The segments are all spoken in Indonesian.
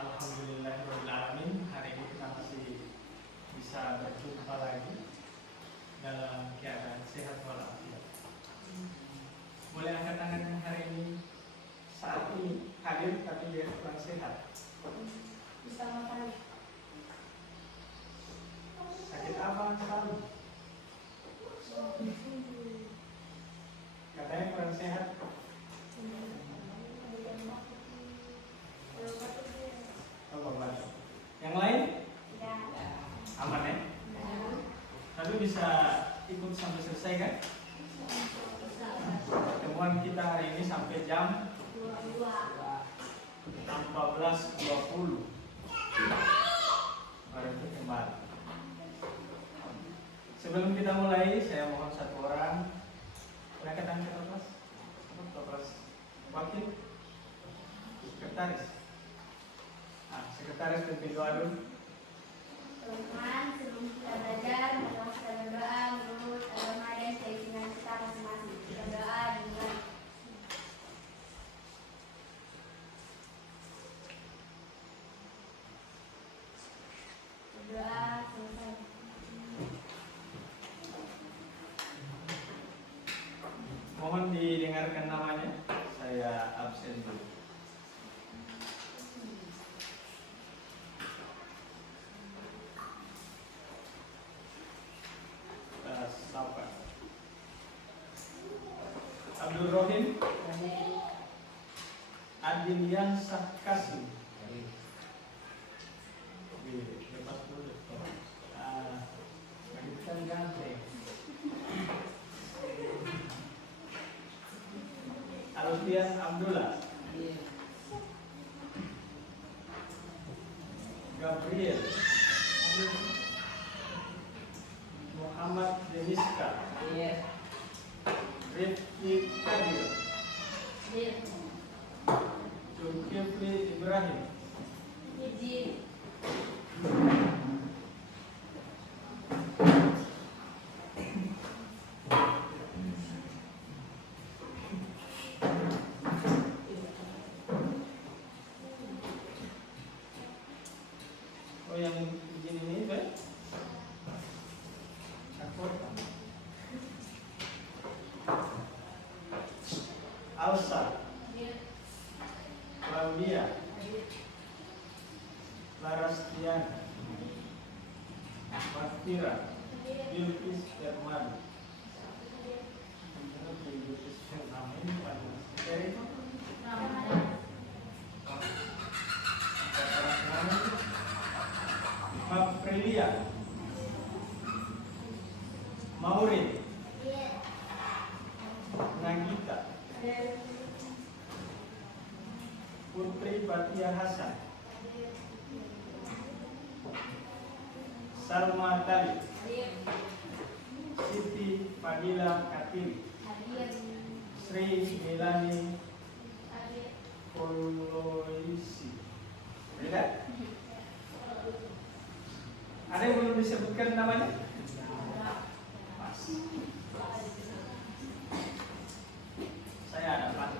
Alhamdulillahirrahmanirrahim. Hari ini kita masih bisa berjumpa lagi dalam keadaan sehat walafiat. Boleh angkat tangan yang hari ini saat ini hadir tapi dia kurang sehat. Bisa makan. Sakit apa selalu? Katanya kurang sehat. Oh, batuk. Yang lain? Aman ya? Tapi bisa ikut sampai selesai kan? Pertemuan kita hari ini sampai jam 14.20 baru itu kembali. Sebelum kita mulai, saya mohon satu orang angkat tangan ke atas. Wakil sekretaris. Sekretaris pimpin doa dulu. Teman-teman, sebelum kita belajar, mari kita berdoa menurut agama dan keyakinan kita masing-masing. Kita berdoa dengan berdoa selesai. Mohon didengarkan namanya. Saya absen dulu. Abdul Rohim Adilian Kasim. Lepas dulu. Kita ganteng. Alfian Abdullah. Gabriel Muhammad Deniska. Rifki Kadir. Zulkifli Ibrahim. Oh, yang izin ini baik. Alsa, Claudia, Larastian, Martira, Bilqis Firman. Maprilia, Maureen, Nagita, Putri Batia Hasan, Salma Tali, Siti Fadila Katiri, Sri Milani Koloisi. Beda? Ada yang belum disebutkan namanya? Mas. Saya ada Pak.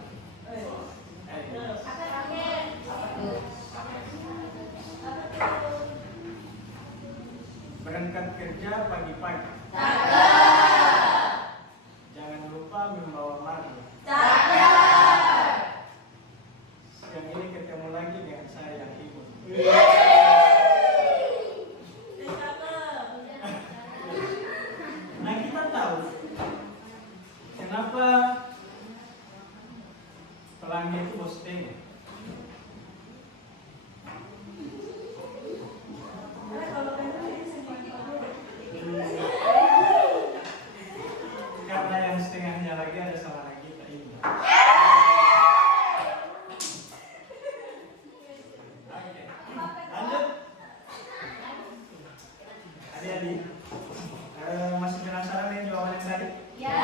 Berangkat kerja pagi-pagi. Jangan lupa membawa madu. Yang ini ketemu lagi dengan saya yang ikut. Nah, kita tahu kenapa pelangi itu posting. Karena yang setengahnya lagi ada sama kita ini. Oke, lanjut. Adik-adik, masih penasaran dengan jawaban yang tadi? Ya.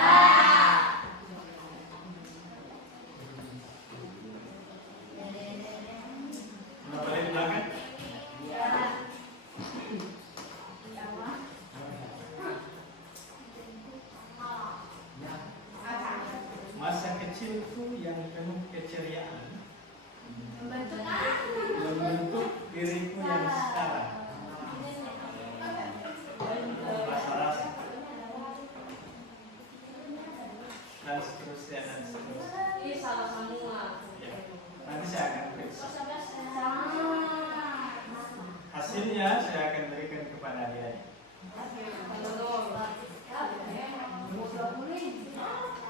Boleh di belakang? Masa kecilku yang penuh keceriaan membentuk diriku yang sekarang. Masalah dan seterusnya dan seterusnya. Ini salah semua. Ya. Nanti saya akan periksa. Sama. Hasilnya saya akan berikan kepada adik-adik.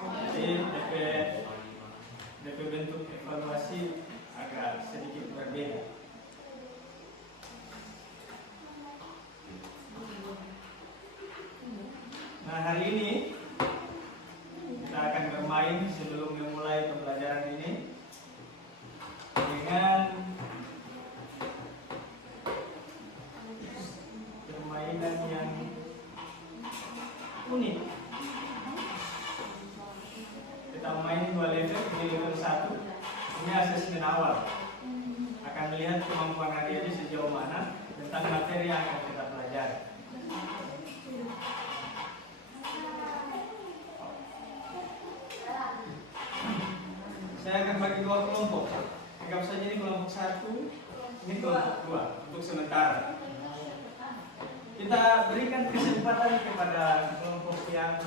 Jadi DP bentuk evaluasi agak sedikit berbeda. Nah, hari ini kita akan bermain sebelum memulai pembelajaran ini dengan permainan yang unik. Kita main 2 level, ini level 1. Ini asesmen awal. Akan melihat kemampuan adik-adik sejauh mana tentang materi yang akan kita pelajari. Saya akan bagi 2 kelompok. Anggap saja ini kelompok 1, ini kelompok 2 untuk sementara. Kita berikan kesempatan kepada kelompok yang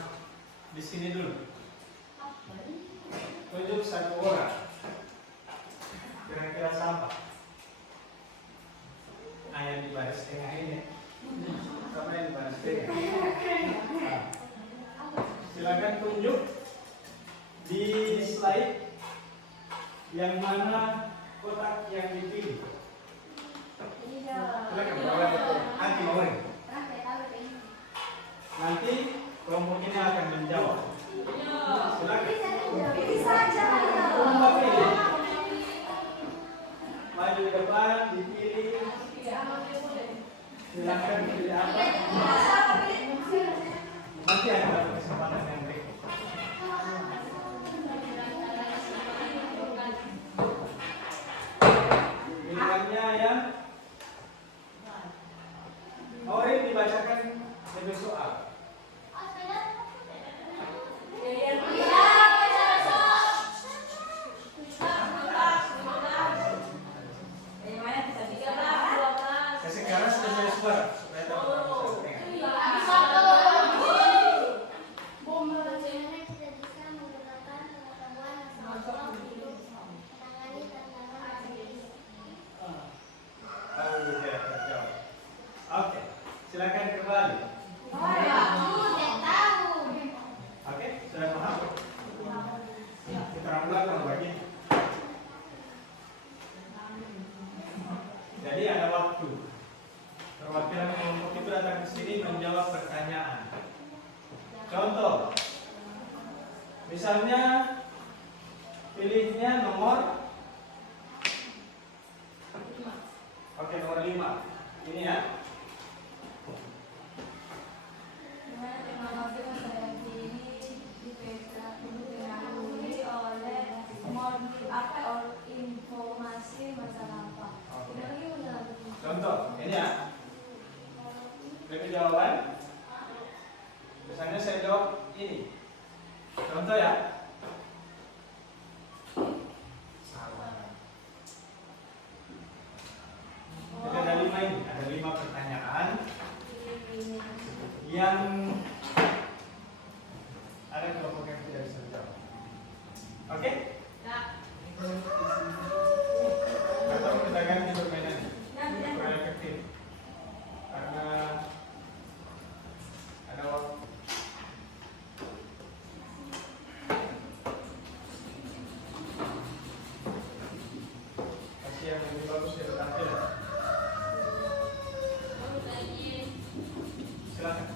di sini dulu. Tunjuk 1 orang. Kira-kira siapa? Nah, yang di baris tengah ini. Sama yang di baris tengah. Nah, silakan tunjuk di slide yang mana kotak yang dipilih. Silakan bawa hati orang. Nanti kelompok ini akan menjawab. Silakan. Kelompok ini maju ke depan, dipilih. Silakan pilih apa. Nanti akan ada kesempatan yang berikut. Pilihannya yang orang dibacakan lebih soal. Sekarang sudah suara supaya teman-teman bisa dengar. Oke, silakan kembali. Oke, sudah paham? Kita ulang lagi. Jadi ada waktu. Perwakilan kelompok itu datang ke sini menjawab pertanyaan. Contoh, misalnya pilihnya nomor, oke, nomor 5. Ini ya. Informasi masalah apa? Contoh, ini ya. Beri jawaban. Misalnya saya jawab ini. Contoh ya. Jadi ada 5 ini, ada 5 pertanyaan yang ada kelompok yang tidak bisa dijawab. Oke? Atau kita ganti permainannya. Supaya efektif. Karena ada waktu. Kasih yang lebih bagus dari tampilan. Silakan.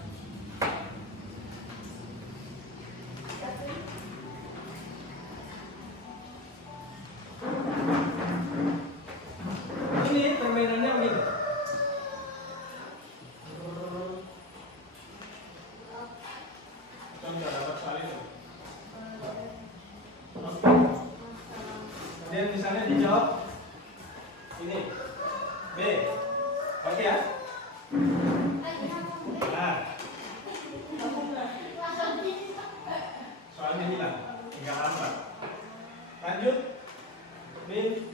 Ini permainannya begini. Contoh dapat soal itu. Kemudian misalnya dijawab ini B. Oke ya? Nah, soalnya hilang, tinggal lambat. Lanjut. Bin.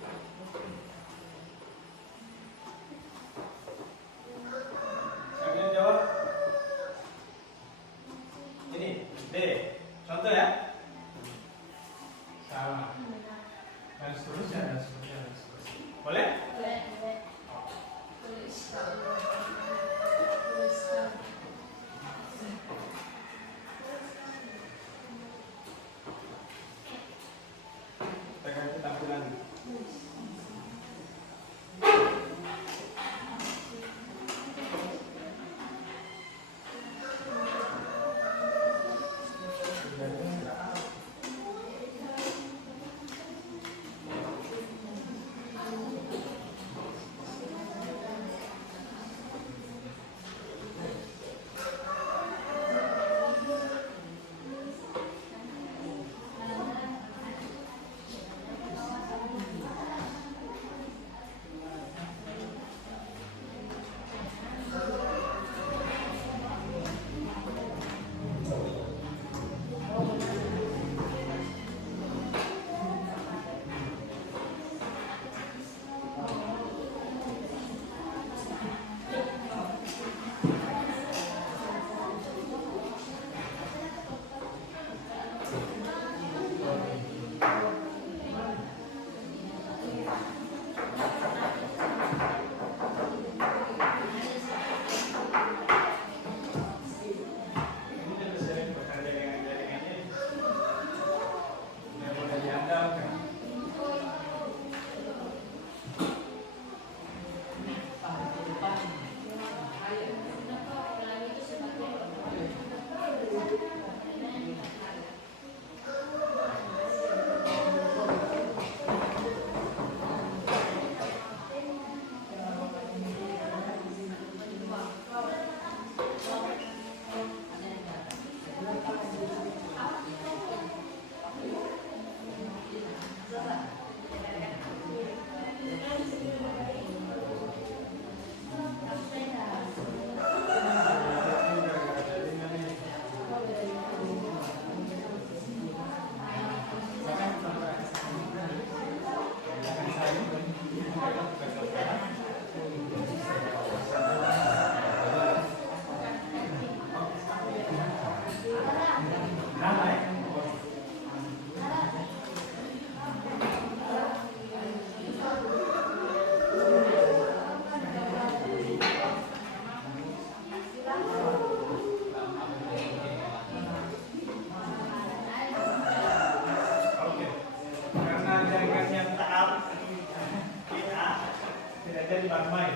tadi bermain.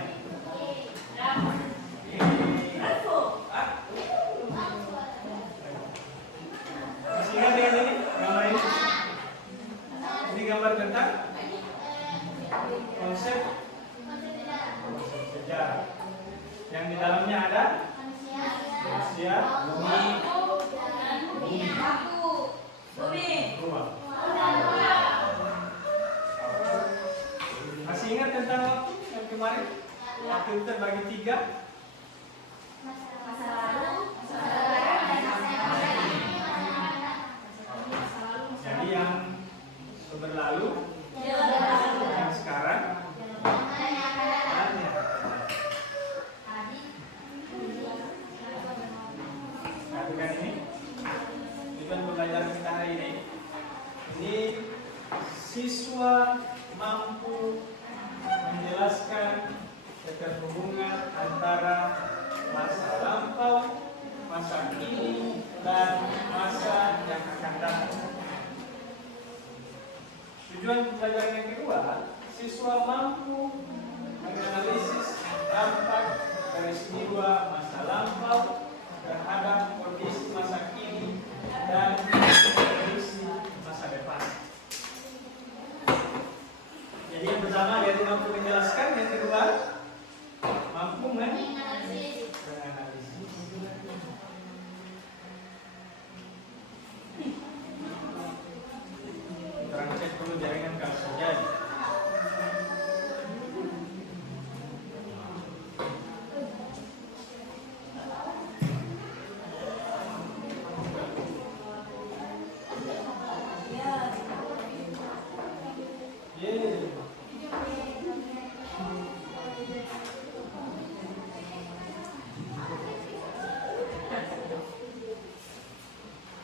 Masih ingat dengan ini? Gambar ini? Ini gambar tentang konsep sejarah. Yang di dalamnya ada manusia, bumi, rumah. Masih ingat tentang waktu yang kemarin? Waktu itu terbagi 3. Masa lalu, Jadi yang berlalu, yang sekarang, dan yang akan datang. Perhatikan ini. Tujuan pembelajaran kita hari ini. Ini siswa mampu menjelaskan keterhubungan antara masa lampau, masa kini, dan masa yang akan datang. Tujuan pembelajaran yang kedua, siswa mampu menganalisis dampak peristiwa masa lampau terhadap kondisi masa kini dan kondisi masa depan. Jadi yang pertama dia mampu menjelaskan, yang kedua mampu menganalisis. Terang cek dulu jaringan kalau terjadi.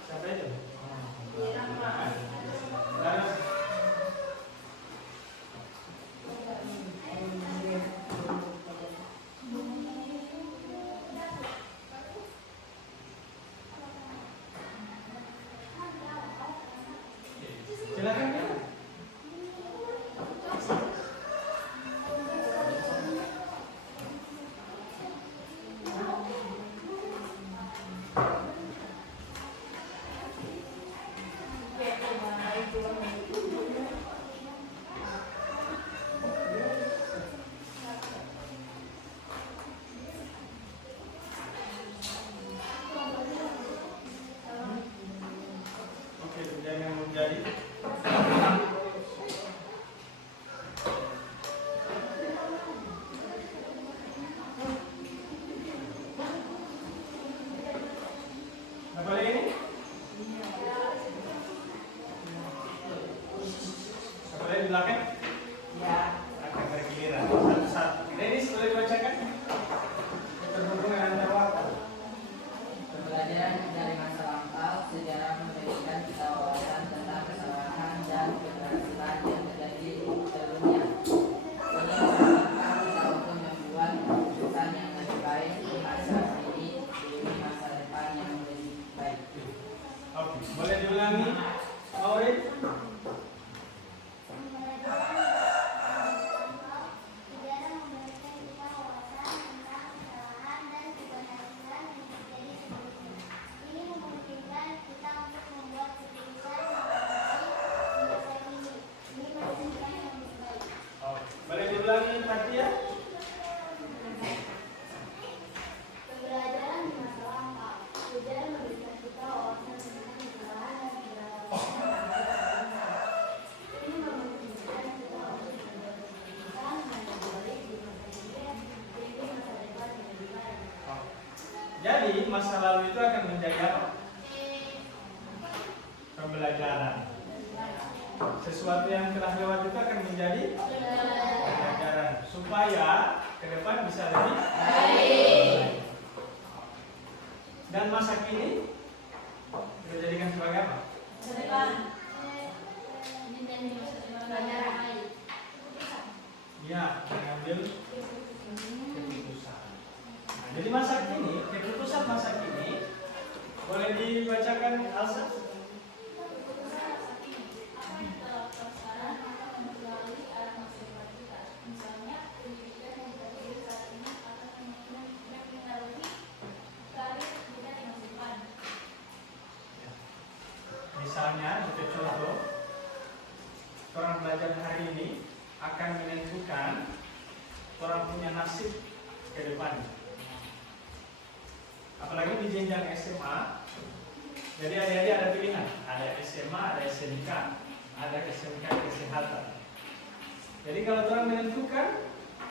Siapa itu? Laras. Silakan ya. Oke, kemudian yang menjadi apa lagi ini? Apa lagi di belakang? Akan bergiliran satu-satu. Dennis boleh dibacakan? Keterhubungan antar waktu. Pembelajaran dari masa lampau, sejarah memberikan kita wawasan tentang kesalahan dan keberhasilan yang terjadi sebelumnya. Ini memudahkan kita untuk membuat keputusan yang lebih baik di masa ini demi masa depan yang lebih baik. Oke, boleh diulangi, Maureen? Boleh diulangi, Fatia? Pembelajaran di masa lampau, sejarah memberikan kita wawasan tentang kesalahan dan keberhasilan. Ini memungkinkan kita untuk membuat keputusan yang lebih baik di masa ini demi masa depan yang lebih baik. Jadi masa lalu itu akan menjadi apa? Pembelajaran. Sesuatu yang telah lewat itu akan menjadi pembelajaran supaya ke depan bisa lebih baik. Dan masa kini kita jadikan sebagai apa? Pelajaran. Ya, mengambil keputusan. Nah, jadi masa kini, keputusan masa kini boleh dibacakan Alsa? Apa yang telah tersekarang akan mempengaruhi arah masa depan kita. Misalnya, pendidikan pelajaran hari ini akan menentukan orang punya nasib ke depan. Apalagi di jenjang SMA. Jadi adik-adik ada pilihan, ada SMA, ada SMK, ada SMK kesehatan. Jadi kalau orang menentukan,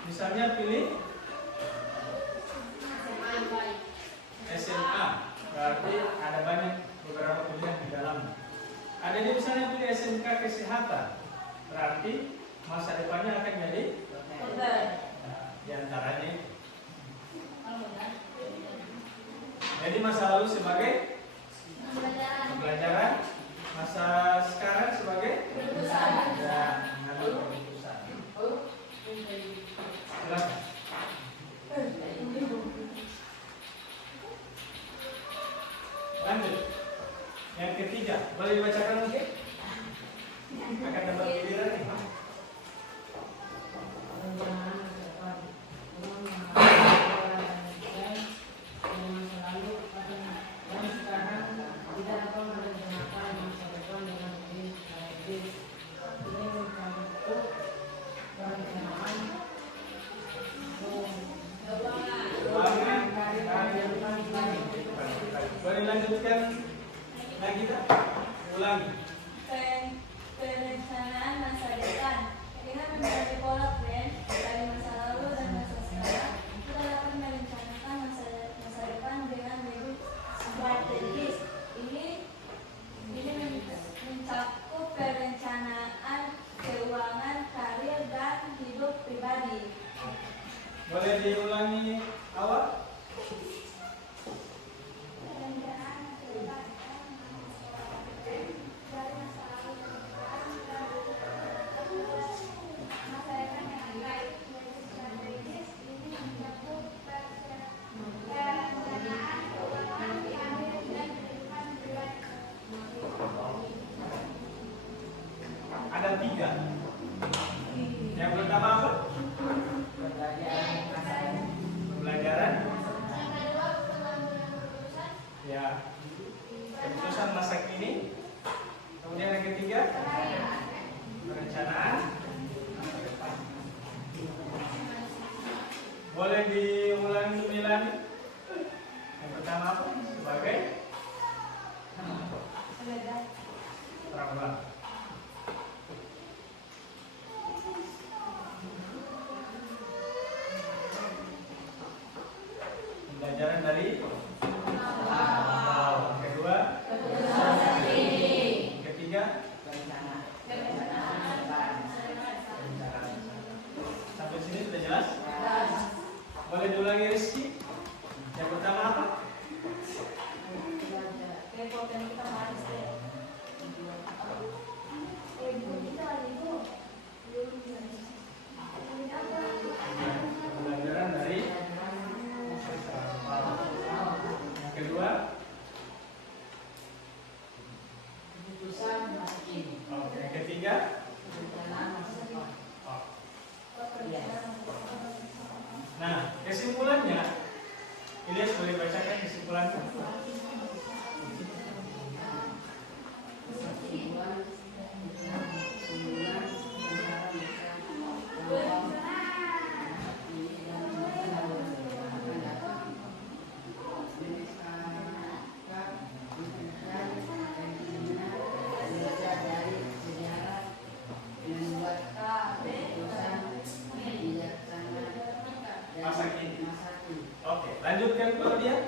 misalnya pilih SMA, berarti ada banyak beberapa pilihan di dalamnya. Ada di misalnya pilih SMK kesehatan, berarti masa depannya akan jadi Dokter. di antaranya itu. Jadi masa lalu sebagai pembelajaran, masa sekarang sebagai ya, mengambil keputusan. Silakan. Lanjut. Yang ketiga, boleh dibacakan mungkin? Akan dapat giliran nih. Boleh lanjutkan lagi tak? Ulangi. Perencanaan masa depan dengan menjadi pola plan dari masa lalu dan masa sekarang, kita dapat merencanakan masa depan dengan lebih strategis. Ini mencakup perencanaan keuangan, karir, dan hidup pribadi. Boleh diulangi awal? Ada 3. Yang pertama apa? Pembelajaran. Ya. Keputusan masa kini. Kemudian yang ketiga, perencanaan masa depan. Boleh diulangi Milani? Yang pertama apa? Sebagai terang. Pembelajaran dari kedua, ketiga, sampai sini sudah jelas? Boleh diulangi Rizky? Yang pertama apa? Pembelajaran dari yang kedua, yang ketiga, nah kesimpulannya, Ilyas boleh bacakan kesimpulannya. Masa kini. Oke, lanjutkan kalau dia.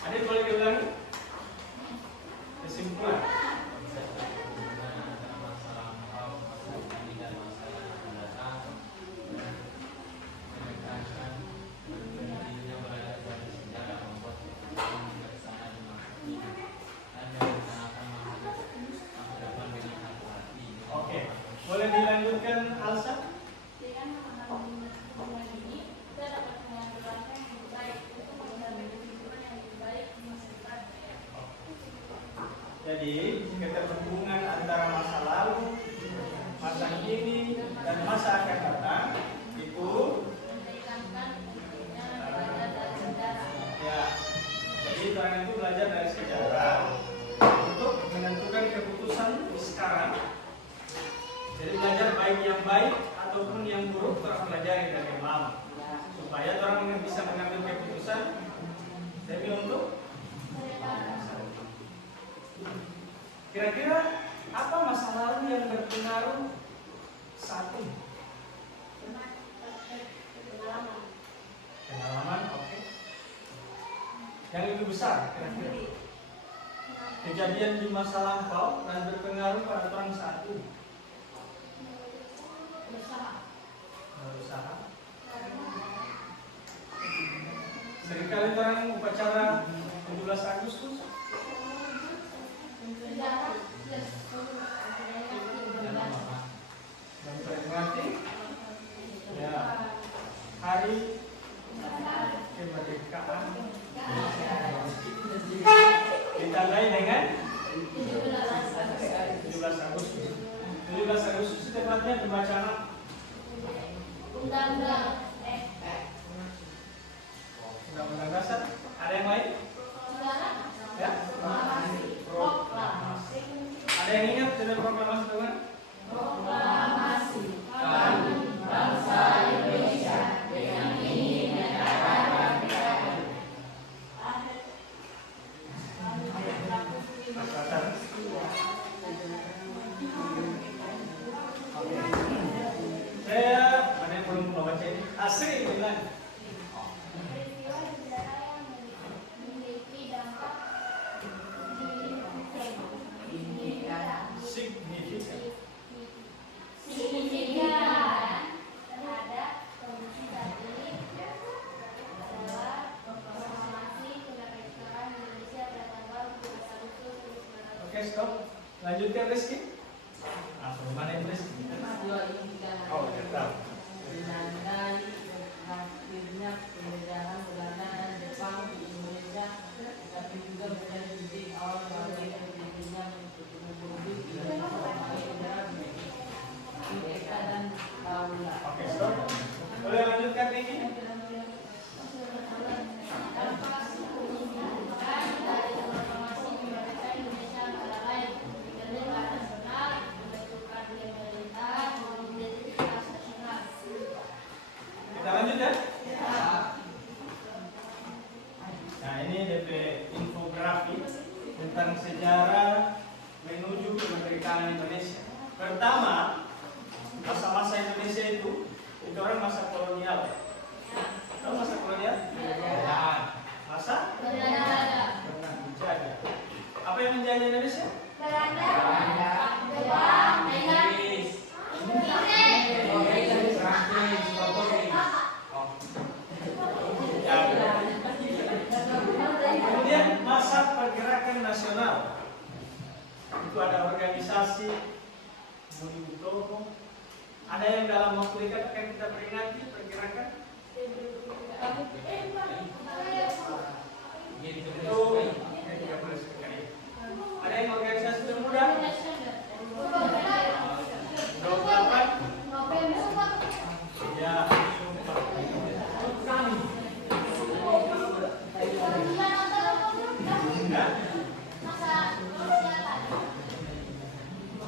Adik boleh diulangi? Jadi keterhubungan antara masa lalu, masa kini, dan masa akan datang itu ya. Jadi orang itu belajar dari sejarah untuk menentukan keputusan sekarang. Jadi belajar baik yang baik ataupun yang buruk, orang pelajari dari yang lama supaya orang bisa mengambil keputusan demi untuk kira-kira apa masa lalu yang berpengaruh saat ini? Pengalaman, oke. Yang lebih besar kira-kira kejadian di masa lampau dan berpengaruh pada orang saat ini. Berusaha. Seringkali orang upacara 17 Agustus memperingati ya hari kemerdekaan ditandai dengan 17 Agustus. 17 Agustus tepatnya dibaca Undang-Undang Dasar. Ada yang lain? Ya? Proklamasi. Ada yang ingat dengan proklamasi teman? Proklamasi kami bangsa Indonesia yang ingin negara merdeka. Saya mana yang belum baca ini? Asri bilang. Peristiwa sejarah yang memiliki dampak signifikan terhadap kondisi saat ini adalah proklamasi kemerdekaan Indonesia pada tanggal 17 Agustus 1945. Oke, stop. Lanjutkan Rizky. Belum mana yang Rizky? Oh, tetap. Menandai berakhirnya penjajahan Belanda dan Jepang di Indonesia, tapi juga menjadi titik awal bagi terjadinya ekonomi mereka dan Paula. Oke, stop. Boleh lanjutkan ini? Dampak signifikan dari proklamasi kemerdekaan Indonesia antara lain kemerdekaan nasional, pembentukan pemerintahan, maupun identitas nasional. Kita lanjut ya? Nah, ini DP infografi tentang sejarah menuju kemerdekaan Indonesia. Pertama, masa-masa Indonesia itu orang masa kolonial. Tahu masa kolonial? Masa? Belanda. Pernah menjajah. Apa yang menjajah Indonesia? Belanda. Jepang. Inggris. Kemudian masa pergerakan nasional. Itu ada organisasi Budi Utomo. Ada yang dalam waktu dekat akan kita peringati pergerakan. Ada yang organisasi termuda. 28. Ya,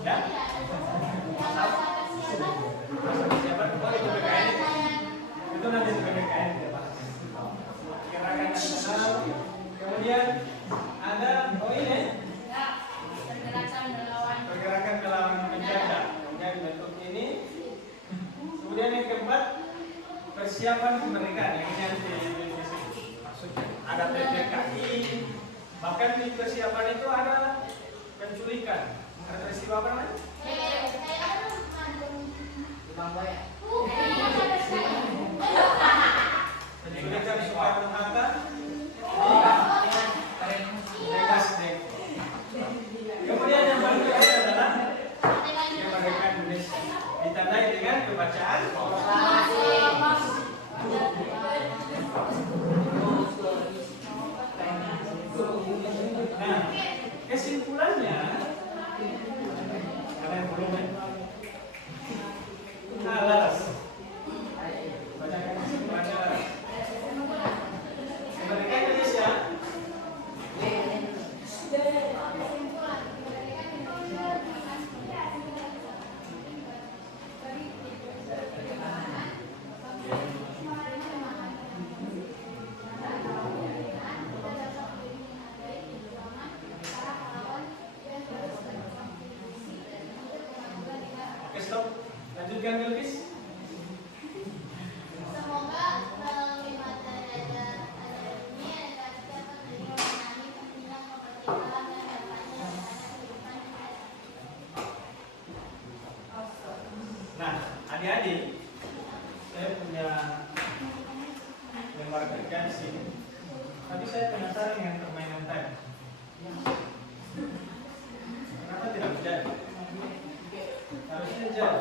ya. Masa persiapan itu PKN. Itu nanti di PKN kita bahas. Gerakan nasional. Kemudian ada ini pergerakan melawan penjajah. Yang bentuk ini. Kemudian yang keempat persiapan kemerdekaan yang nanti maksudnya ada PPKI. Bahkan di persiapan itu ada penculikan. Ada peristiwa apa namanya? Penculikan Soekarno-Hatta. Bebas deh. Kemudian yang paling terakhir adalah kemerdekaan Indonesia. Ditandai dengan pembacaan Nah, kesimpulannya aplikasikan di sini. Tapi saya penasaran dengan permainan tadi. Kenapa tidak menjadi? Harusnya jadi.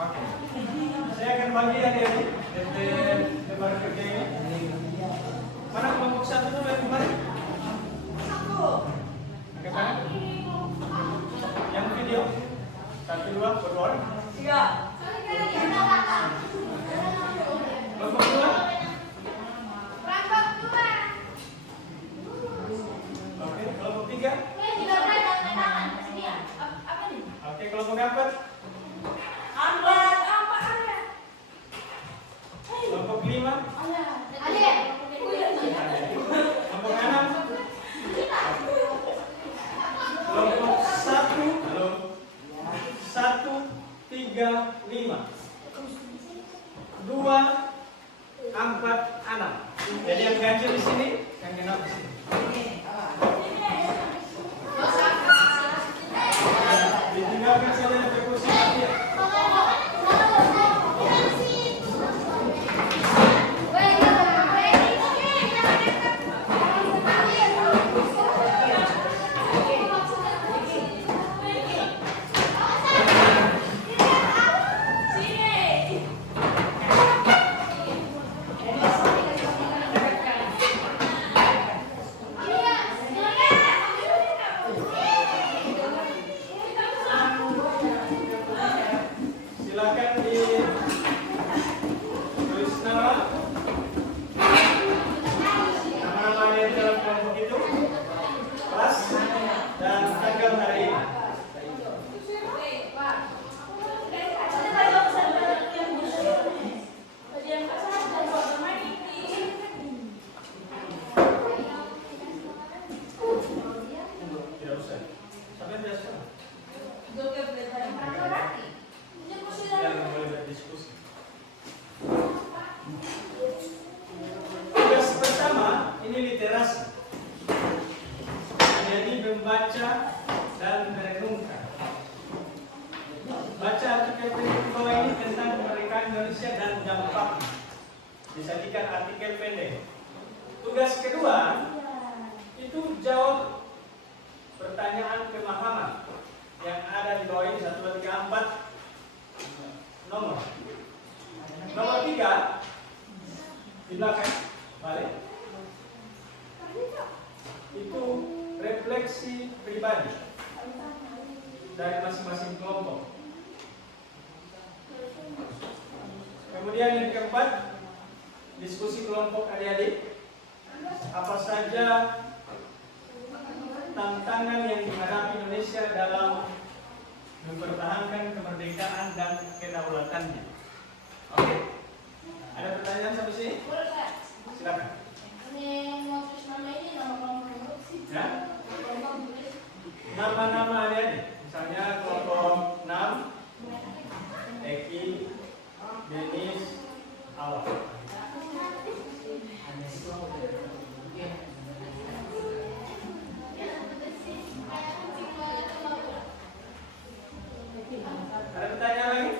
Oke. Saya akan bagi adik-adik lembar kerja ini. Mana kelompok satu itu dari kemarin? Angkat tangan. Yang video. 1, 2, berdoa. Kelompok 2. Oke, kelompok 3. Oke, kelompok 4. Kelompok 5. Kelompok 6. Kelompok 1. Halo. 1, 3, 5. 2, 4, 6. Jadi yang ganjil di sini, yang genap di sini. Ditinggalkan saja yang berkursi mati ya. Silakan ditulis nama-nama yang dalam kelompok itu, kelas dan tanggal hari ini. Tidak usah. Sampai biasa. Yang boleh berdiskusi. Tugas pertama ini literasi. Jadi membaca dan merenungkan. Baca artikel pendek di bawah ini tentang kemerdekaan Indonesia dan dampaknya. Disajikan artikel pendek. Tugas kedua itu jawab pertanyaan pemahaman yang ada di bawah ini 1, 2, 3, 4. Nomor 3 di belakang balik itu refleksi pribadi dari masing-masing kelompok. Kemudian yang keempat, diskusi kelompok adik-adik. Apa saja tantangan yang dihadapi Indonesia dalam mempertahankan kemerdekaan dan kedaulatannya. Oke. Ada pertanyaan sampai sini? Silakan. Ya? Nama-nama adik-adik. Misalnya kelompok 6, Eki, Denis, Awal. Ada pertanyaan lagi?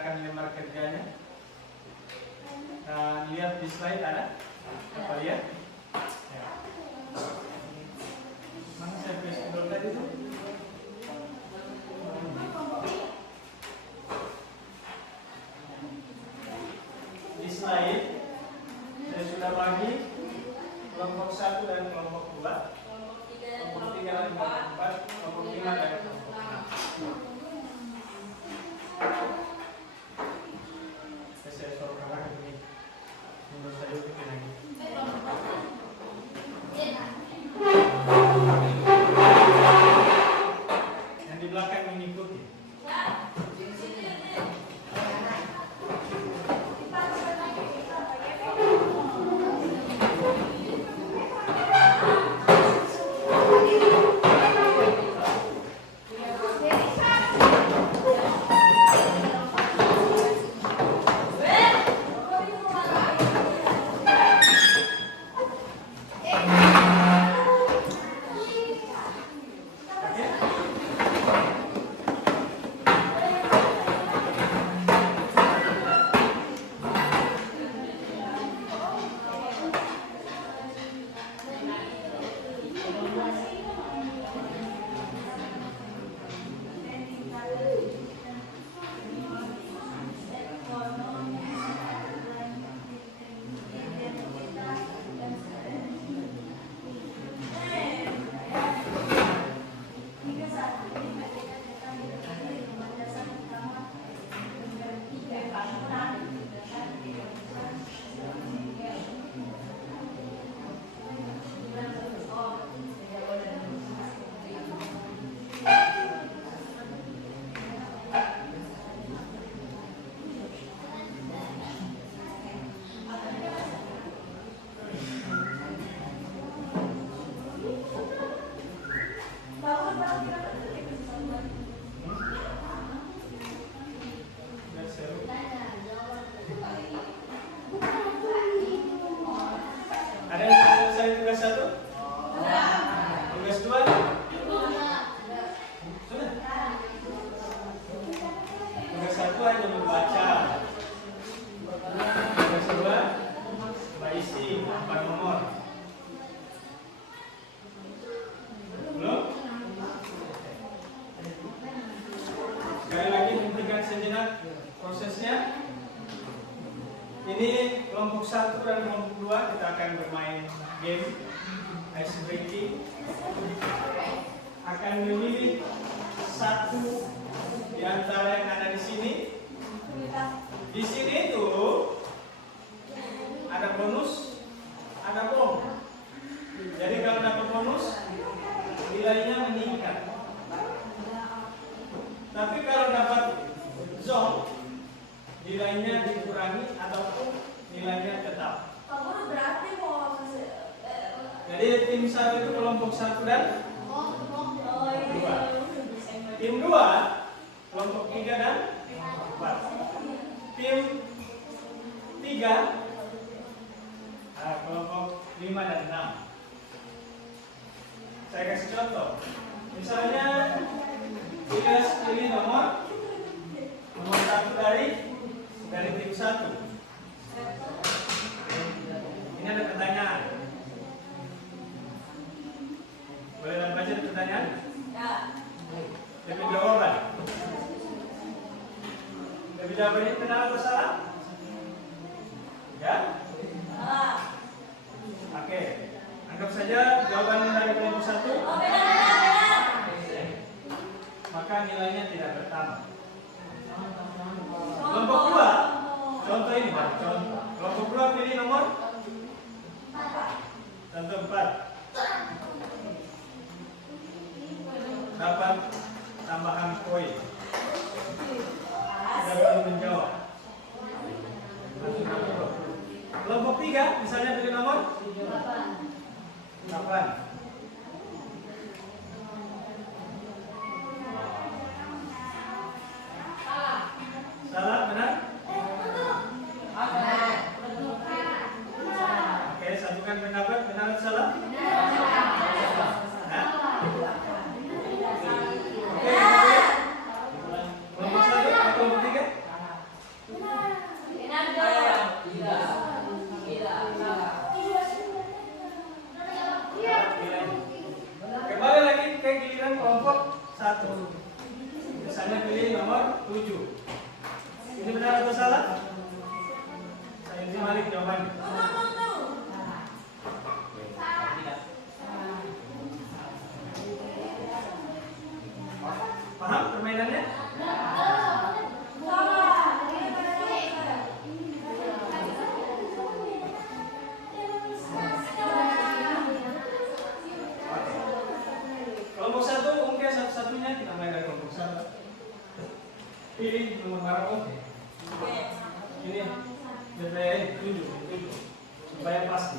akan lembar kerjanya. Dan lihat di slide ada. Apa lihat? Ya. Mana saya spidol tadi tuh? Di slide saya sudah bagi kelompok 1 dan kelompok 2, kelompok 3 dan kelompok 4, kelompok 5 dan kelompok 6. Saya sorot lagi ini. Menurut saya bikin lagi. Yang di belakang mengikuti. Ada yang sudah selesai tugas 1? Tugas 2? Sudah? Tugas 1 hanya membaca. Tugas 2 isi 4 nomor. Belum? Sekali lagi hentikan sejenak prosesnya. Ini kelompok 1 dan kelompok 2 kita akan bermain game ice breaking. Akan memilih satu di antara yang ada di sini. Di sini tuh ada bonus, ada bom. Jadi kalau dapat bonus, nilainya meningkat. Tapi kalau dapat zone, nilainya dikurangi ataupun nilainya tetap. Pak Guru berarti mau Jadi tim 1 itu kelompok 1 dan oh iya. 2. Tim 2 kelompok 3 dan 4. Tim 3 kelompok 5 dan 6. Saya kasih contoh. Misalnya kita pilih nomor 1 dari tim 1. Ini ada pertanyaan. Boleh baca pertanyaan? Ya. Lebih jawaban. Lebih jawabannya benar atau salah? Ya? Oke. Anggap saja jawaban dari kelompok 1. Oh, benar. Maka nilainya tidak bertambah. Kelompok 2. Contoh ini, Pak. Contoh. Kelompok 2 pilih nomor contoh 4. Dapat tambahan poin. Tidak perlu menjawab. Kelompok 3 misalnya pilih nomor 8. Salah, benar? Oke, satukan pendapat, benar atau salah? Hah? Oke, kelompok 1 atau kelompok 3? 7. Ini benar atau salah? Saya isi balik jawabannya. Paham permainannya? Kelompok 1 mungkin satu-satunya kita mulai dari kelompok 1. Pilih nomor berapa? Ini DP 7 supaya pasti.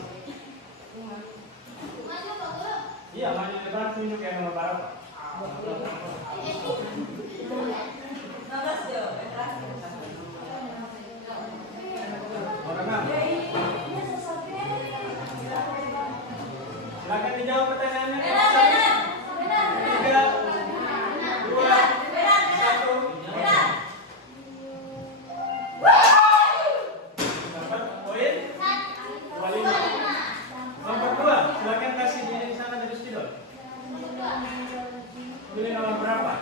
Iya, maju depan tunjuk yang nomor berapa? Nomor 6. Silakan dijawab pertanyaannya. 3, 2, 1. Dapat poin 25. Nomor 2, silakan kasih di sana dari spidol. Pilih nomor berapa?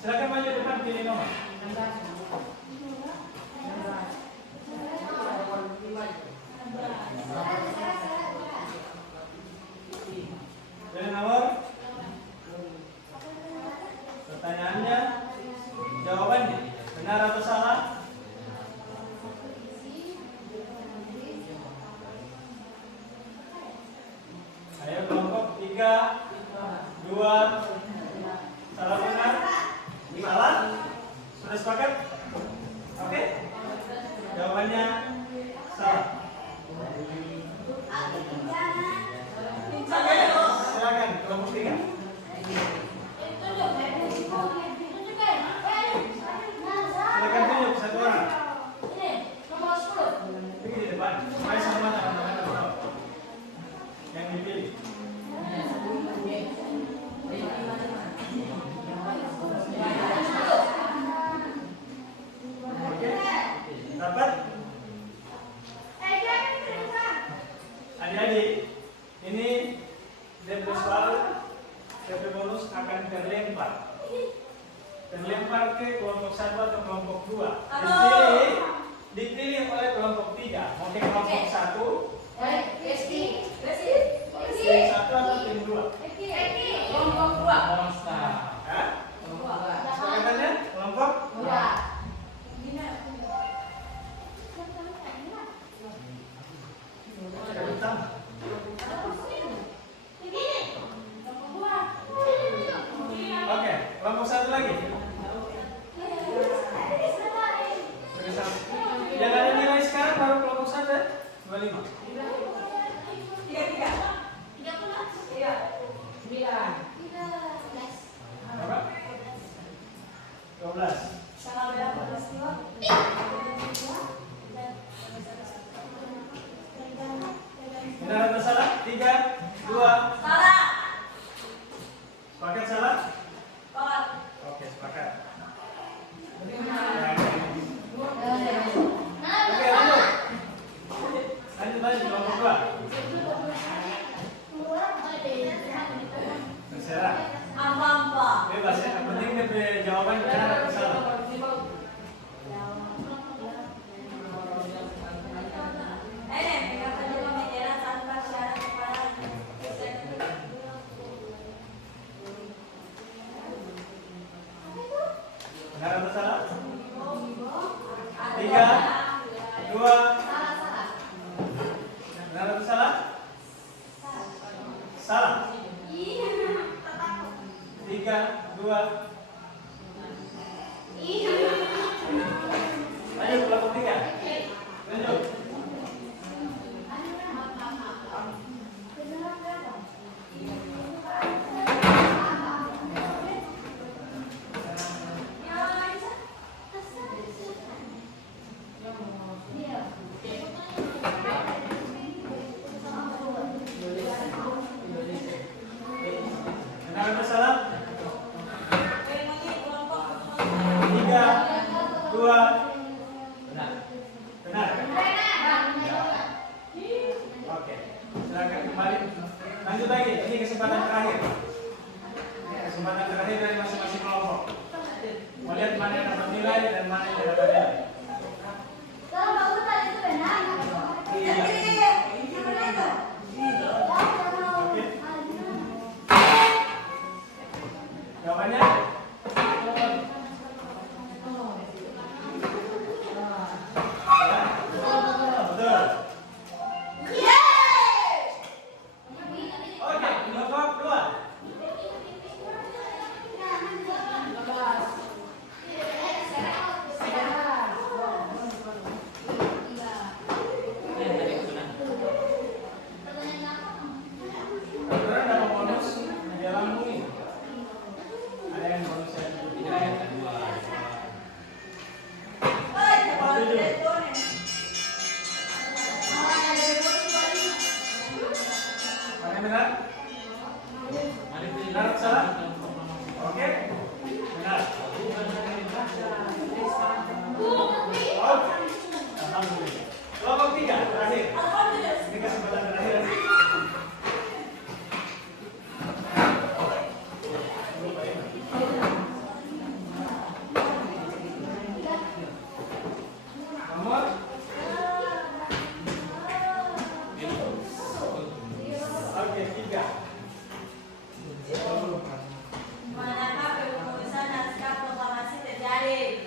Silakan maju depan pilih nomor. Pilih nomor. Pertanyaannya, jawabannya benar atau salah? Ayo kelompok 3, 2, salah benar? Salah? Sudah sepakat? Oke? Jawabannya salah. Oke, silakan kelompok 3. Silakan tunjuk satu orang. Pergi di depan. Supaya sama teman-teman tahu yang dipilih. Oke, dapat? Adik-adik, ini DP soal, DP bonus akan terlempar ke kelompok 1 atau kelompok 2. Dipilih oleh kelompok 3. Mau ke kelompok 1, tim 1 atau tim 2? Hah? Sepakatannya kelompok? Ada bintang. Oke, kelompok 1 lagi. Yang ada nilai sekarang baru kelompok 1 ya? 25. Berapa? 12. Benar atau salah? 3, 2. Sepakat salah? Oke, sepakat. Oke, lanjut. Lanjut kelompok 2. Terserah. Bebas ya, yang penting DP jawaban benar atau salah. Benar atau salah? 3, 2. Benar atau salah? Salah. 3, 2. Lanjut kelompok 3. Lanjut. Benar atau salah? 3, 2. Benar. Oke, silakan kembali. Lanjut lagi. Ini kesempatan terakhir. Kesempatan terakhir dari masing-masing kelompok. Mulai lihat mana yang dapat nilai dan mana yang tidak dapat nilai. Kalau bagus tadi itu benar. Iya. Oke. Jawabannya? Betul. Oke, nomor 2. Saudara dapat bonus menjelang mungkin. Ada yang bonus saya mana benar? Benar atau salah? Oke, benar. Oke, alhamdulillah. Kelompok 3 terakhir. Ini kesempatan terakhir. Nomor oke 3. Manakah perumusan naskah proklamasi terjadi?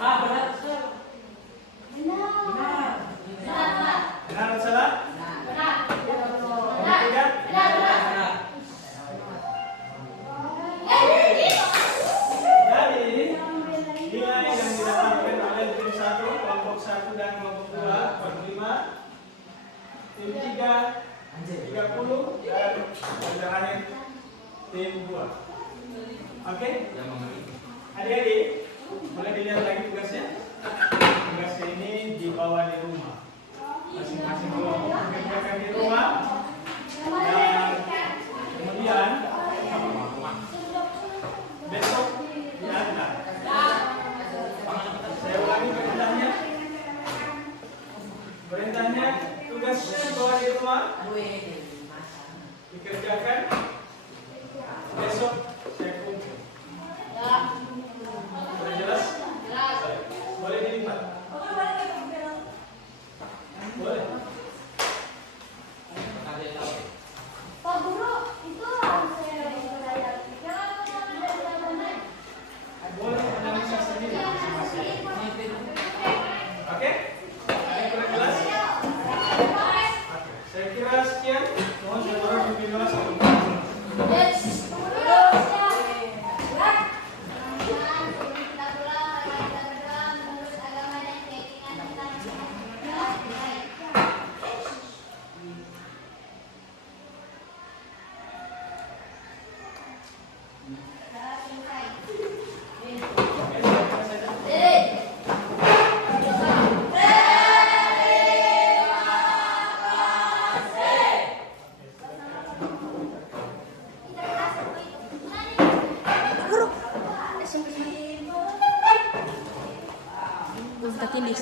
Ah, benar. Benar. Benar atau salah? Benar. Nomor 3. Jadi nilai yang didapatkan oleh tim 1, kelompok 1 dan kelompok 2 per 5, tim 3 30 dan yang terakhir tim 2. Oke? Adik-adik, boleh dilihat lagi tugasnya? Tugasnya ini dibawa di rumah. Masing-masing kelompok mengerjakan di rumah dan kemudian besok diantar. Saya ulangi perintahnya. Perintahnya tugasnya bawa di rumah, dikerjakan. Besok saya kumpul. Sudah jelas? Boleh dilipat? Boleh. Pak Guru, itu harus saya belajar. Boleh analisa sendiri masing-masing. Oke? Ada yang kurang jelas? Oke. Saya kira sekian. Mohon saudara berbicara satu. Oke, silakan saja. Belum tak ini.